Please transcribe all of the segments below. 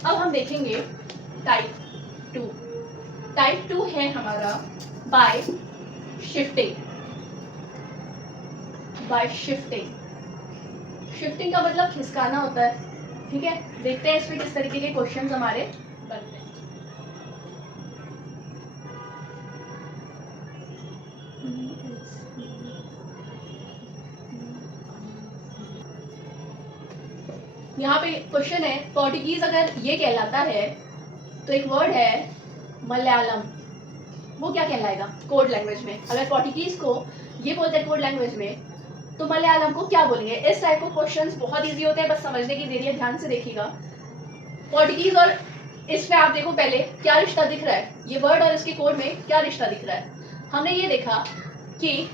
अब हम देखेंगे टाइप 2। टाइप 2 है हमारा bye shifting. Bye shifting, shifting का मतलब खिसकाना होता है। ठीक है, देखते हैं इसमें किस तरीके के क्वेश्चंस हमारे बनते हैं। यहाँ पे क्वेश्चन है, पोर्टुगीज अगर ये कहलाता है तो एक वर्ड है मलयालम, वो क्या कहलाएगा कोड लैंग्वेज में? अगर पोर्टुगीज को ये बोलते हैं कोड लैंग्वेज में, तो मलयालम को क्या बोलेंगे? इस टाइप के क्वेश्चंस बहुत इजी होते हैं, बस समझने की देरी है, ध्यान से देखिएगा। पोर्टुगीज और इसमें आप देखो पहले क्या रिश्ता दिख रहा है, ये वर्ड और इसके कोड में क्या रिश्ता दिख रहा है। हमने ये देखा कि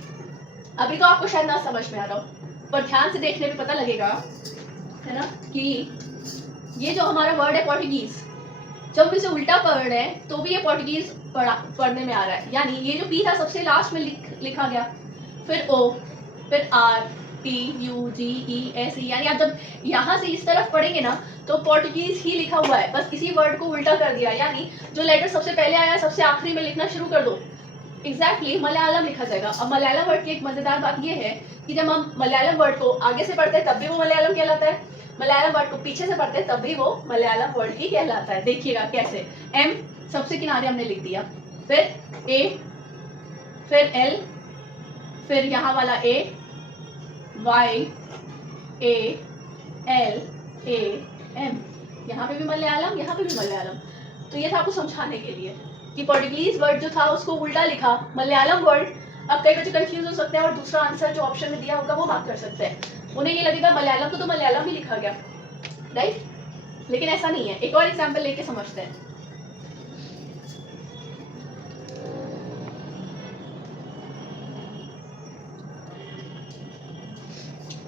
अभी तो आपको शायद ना समझ में आ रहा हो, पर ध्यान से देखने में पता लगेगा, है ना, कि ये जो हमारा वर्ड है पोर्टुगीज, जब इसे उल्टा पढ़ रहे हैं तो भी ये पोर्टुगीज पढ़ने में आ रहा है। यानी ये जो पी था सबसे लास्ट में लिखा गया, फिर ओ, फिर R, T, U, G, E, S, E, यानी आप जब यहाँ से इस तरफ पढ़ेंगे ना तो पोर्टुगीज ही लिखा हुआ है, बस किसी वर्ड को उल्टा कर दिया। यानी जो लेटर सबसे पहले आया सबसे आखिरी में लिखना शुरू कर दो, एग्जैक्टली मलयालम लिखा जाएगा। अब मलयालम वर्ड की एक मजेदार बात यह है कि जब हम मलयालम वर्ड को आगे से पढ़ते हैं तब भी वो मलयालम कहलाता है, मलयालम वर्ड को पीछे से पढ़ते हैं तब भी वो मलयालम वर्ड ही कहलाता है। देखिएगा कैसे, एम सबसे किनारे हमने लिख दिया, फिर ए, फिर एल, फिर यहाँ वाला ए, वाई, ए, एल, ए, एम, यहाँ पे भी मलयालम, यहाँ पे भी मलयालम। तो ये था आपको समझाने के लिए कि पोर्टुगीज वर्ड जो था उसको उल्टा लिखा, मलयालम वर्ड। अब कई बच्चे कंफ्यूज हो सकते हैं और दूसरा आंसर जो ऑप्शन में दिया होगा वो बात कर सकते हैं, उन्हें ये लगेगा मलयालम तो मलयालम ही लिखा गया, राइट? लेकिन ऐसा नहीं है। एक और एग्जांपल लेके समझते हैं।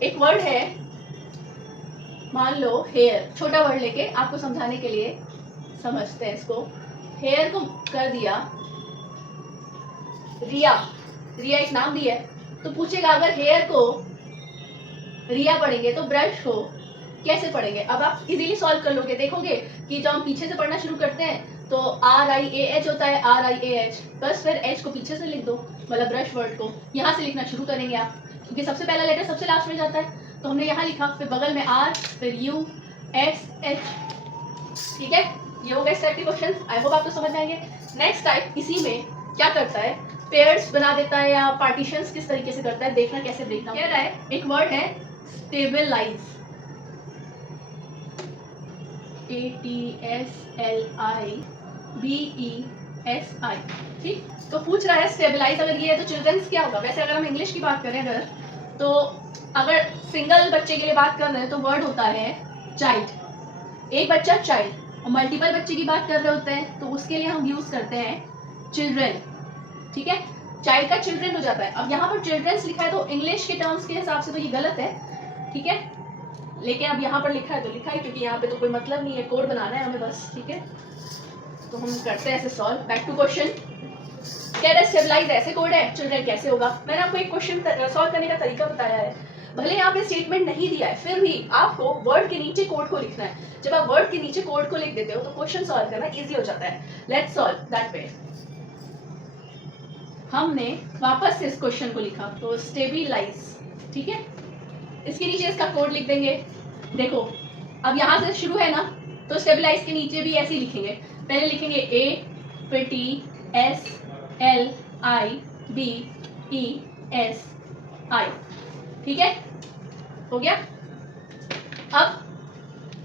एक वर्ड है, मान लो हेयर, छोटा वर्ड लेके आपको समझाने के लिए समझते हैं इसको। हेयर को कर दिया रिया, रिया एक नाम दिया है, तो पूछेगा अगर हेयर को रिया पढ़ेंगे तो ब्रश को कैसे पढ़ेंगे? अब आप इजीली सॉल्व कर लोगे, देखोगे कि जब हम पीछे से पढ़ना शुरू करते हैं तो आर आई ए एच होता है, आर आई ए एच, बस फिर एच को पीछे से लिख दो, मतलब ब्रश वर्ड को यहाँ से लिखना शुरू करेंगे आप, क्योंकि सबसे पहला लेटर सबसे लास्ट में जाता है, तो हमने यहाँ लिखा, फिर बगल में आर, फिर यू, एस, एच। ठीक है, ये हो गए इस टाइप के क्वेश्चन। आई होप आपको समझ आएंगे। नेक्स्ट टाइप इसी में क्या करता है, पेयर्स बना देता है या पार्टीशंस किस तरीके से करता है, देखना कैसे ब्रेक डाउन है। एक वर्ड है स्टेबलाइज, ATSLIBESI, ठीक? तो पूछ रहा है स्टेबलाइज अगर ये है तो चिल्ड्रंस क्या होगा? वैसे अगर हम इंग्लिश की बात करें अगर, तो अगर सिंगल बच्चे के लिए बात कर रहे हैं तो वर्ड होता है चाइल्ड, एक बच्चा चाइल्ड, और मल्टीपल बच्चे की बात कर रहे होते हैं तो उसके लिए हम यूज करते हैं चिल्ड्रन। ठीक है, चाइल्ड का चिल्ड्रन हो जाता है। अब यहाँ पर चिल्ड्रंस लिखा है तो इंग्लिश के टर्म्स के हिसाब से तो ये गलत है, ठीक है, लेकिन अब यहाँ पर लिखा है तो लिखा है, क्योंकि यहाँ पे तो कोई मतलब नहीं है, कोड बनाना है हमें बस। ठीक है, तो हम करते हैं ऐसे सॉल्व। बैक टू क्वेश्चन, कह रहे स्टेबलाइज ऐसे कोड है, चिल्ड्रन कैसे होगा? मैंने आपको एक क्वेश्चन सॉल्व करने का तरीका बताया है, भले यहाँ पे स्टेटमेंट नहीं दिया है फिर भी आपको वर्ड के नीचे कोड को लिखना है। जब आप वर्ड के नीचे कोड को लिख देते हो तो क्वेश्चन सॉल्व करना इजी हो जाता है। Let's solve that way. हमने वापस से इस क्वेश्चन को लिखा, तो स्टेबलाइज, ठीक है, इसके नीचे इसका कोड लिख देंगे। देखो अब यहाँ से शुरू है ना, तो स्टेबलाइज के नीचे भी ऐसे ही लिखेंगे, पहले लिखेंगे ए, फिर टी, एस, एल, आई, बी, ई, एस, आई। ठीक है, हो गया। अब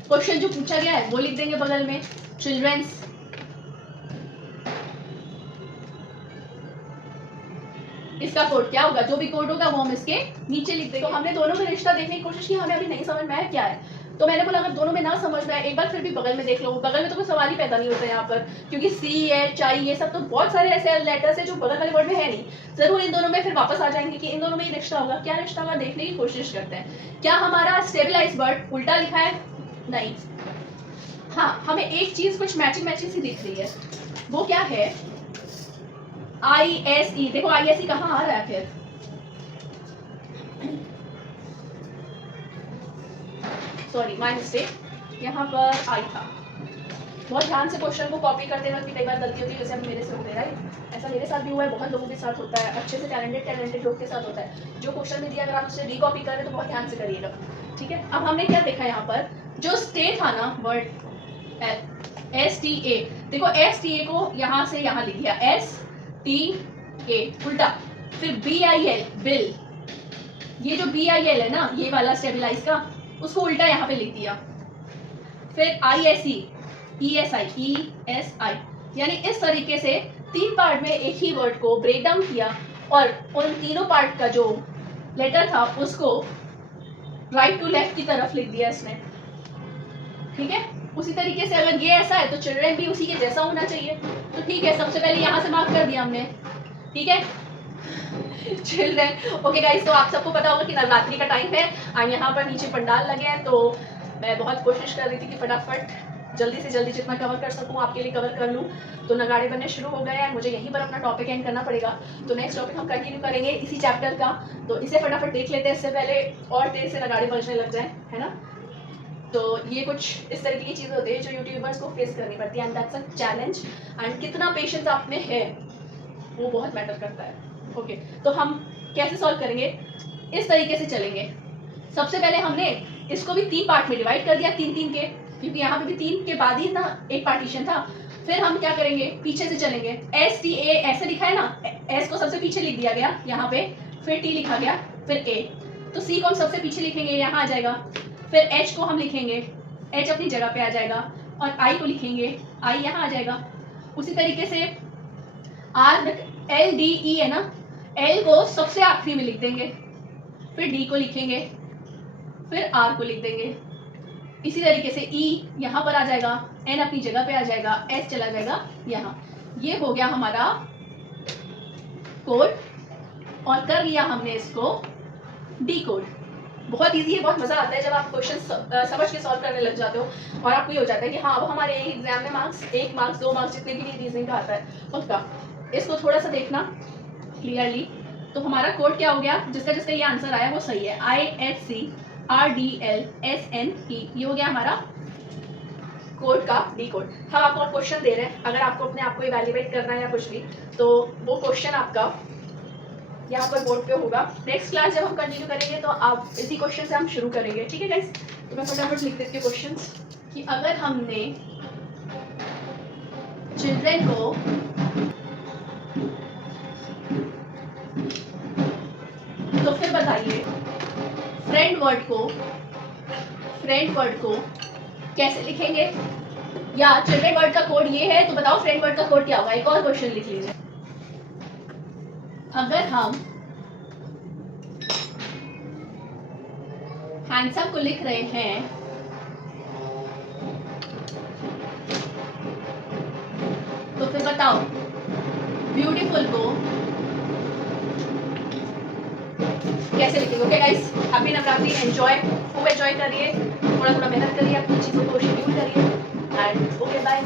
क्वेश्चन जो पूछा गया है वो लिख देंगे बगल में, चिल्ड्रंस। इसका कोड क्या होगा, जो भी कोड होगा वो हम इसके नीचे लिख देंगे। तो हमने दोनों में रिश्ता देखने की कोशिश की, हमें अभी नहीं समझ में आया क्या है, तो मैंने बोला अगर दोनों में ना समझ में आए एक बार फिर भी बगल में देख लो। बगल में तो कोई सवाल ही पैदा नहीं होता यहाँ पर, क्योंकि सी, एच, आई, ये सब तो बहुत सारे ऐसे लेटर्स है जो बगल वाले वर्ड में है नहीं। जरूर इन दोनों में फिर वापस आ जाएंगे कि इन दोनों में ही रिश्ता होगा। क्या रिश्ता होगा देखने की कोशिश करते हैं। क्या हमारा स्टेबलाइज वर्ड उल्टा लिखा है? नहीं। हाँ, हमें एक चीज कुछ मैचिंग सी दिख रही है, वो क्या है, ISE। देखो ISE कहाँ आ रहा है फिर, सॉरी माय मिस्टेक, यहाँ पर आई था, बहुत ध्यान से क्वेश्चन को कॉपी करते वक्त कई बार गलती होती है, जैसे अब मेरे से हो रहा है, ऐसा मेरे साथ भी हुआ है, बहुत लोगों के साथ होता है, अच्छे से टैलेंटेड लोग के साथ होता है। जो क्वेश्चन में दिया अगर आप उसे रिकॉपी कर रहे हैं तो बहुत ध्यान से करिएगा, ठीक है। अब हमने क्या देखा यहाँ पर, जो स्टे था ना वर्ड STA, देखो STA को यहाँ से यहाँ लिख दिया STA उल्टा, फिर BIL बिल, ये जो BIL है ना ये वाला स्टेबलाइज का, उसको उल्टा यहाँ पे लिख दिया, फिर ISE ESI, यानी इस तरीके से 3 पार्ट में एक ही वर्ड को ब्रेक डाउन किया और उन तीनों पार्ट का जो लेटर था उसको राइट टू लेफ्ट की तरफ लिख दिया इसने, ठीक है। उसी तरीके से अगर ये ऐसा है तो चिल्ड्रन भी उसी के जैसा होना चाहिए, तो ठीक है, सबसे पहले यहाँ से मार्क कर दिया हमने, ठीक है चिल्ड्रन। ओके गाइस, तो आप सबको पता होगा कि नवरात्रि का टाइम है और यहाँ पर नीचे पंडाल लगे हैं, तो मैं बहुत कोशिश कर रही थी कि फटाफट जल्दी से जल्दी जितना कवर कर सकूँ आपके लिए कवर कर लूँ। तो नगाड़े बनने शुरू हो गए हैं, मुझे यहीं पर अपना टॉपिक एंड करना पड़ेगा, तो नेक्स्ट टॉपिक हम कंटिन्यू करेंगे इसी चैप्टर का, तो इसे फटाफट देख लेते हैं इससे पहले और तेज से नगाड़े बजने लग जाए, है ना। तो ये कुछ इस तरीके की चीज़ें होती है जो यूट्यूबर्स को फेस करनी पड़ती है, and that's a challenge, and कितना पेशेंस आप में है वो बहुत मैटर करता है। ओके, तो हम कैसे सॉल्व करेंगे, इस तरीके से चलेंगे। सबसे पहले हमने इसको भी 3 पार्ट में डिवाइड कर दिया, 3-3 के, क्योंकि यहाँ पे भी 3 के बाद ही ना एक पार्टीशन था। फिर हम क्या करेंगे, पीछे से चलेंगे, STA ऐसे लिखा है ना, S को सबसे पीछे लिख दिया गया यहाँ पे, फिर T लिखा गया, फिर A, तो C को हम सबसे पीछे लिखेंगे, यहाँ आ जाएगा, फिर H को हम लिखेंगे, H अपनी जगह पे आ जाएगा, और I को लिखेंगे, I यहाँ आ जाएगा। उसी तरीके से LDE है ना, L को सबसे आखिरी में लिख देंगे, फिर D को लिखेंगे, फिर R को लिख देंगे। इसी तरीके से E यहाँ पर आ जाएगा, N अपनी जगह पे आ जाएगा, S चला जाएगा यहाँ। ये हो गया हमारा कोड, और कर लिया हमने इसको डी कोड। बहुत इजी है, बहुत मज़ा आता है जब आप क्वेश्चन समझ के सॉल्व करने लग जाते हो और आपको ये हो जाता है कि हाँ अब हमारे एग्जाम में मार्क्स 1 मार्क्स 2 मार्क्स जितने भी रीजनिंग का आता है उसका। इसको थोड़ा सा देखना क्लियरली, तो हमारा कोड क्या हो गया, जिसका जिसका ये आंसर आया वो सही है, IHCRDLSNE, ये हो गया हमारा कोड का डी कोड। हम आपको क्वेश्चन दे रहे हैं, अगर आपको अपने आप को इवैल्यूएट करना है या कुछ भी, तो वो क्वेश्चन आपका यहाँ पर बोर्ड पे होगा। नेक्स्ट क्लास जब हम कंटिन्यू करेंगे तो आप इसी क्वेश्चन से हम शुरू करेंगे, ठीक है गाइस। तो मैं फटाफट लिख देती हूँ क्वेश्चंस कि अगर हमने चिल्ड्रन को तो फिर बताइए फ्रेंड वर्ड को कैसे लिखेंगे, या चिल्ड्रन वर्ड का कोड ये है तो बताओ फ्रेंड वर्ड का कोड क्या होगा। एक और क्वेश्चन लिख लीजिए, अगर हम हैंडसम को लिख रहे हैं तो फिर बताओ ब्यूटीफुल को कैसे लिखेंगे। Okay guys, happy Navratri, enjoy, खूब एंजॉय करिए, थोड़ा थोड़ा मेहनत करिए, अपनी चीज़ों को शेड्यूल करिए, एंड ओके बाय।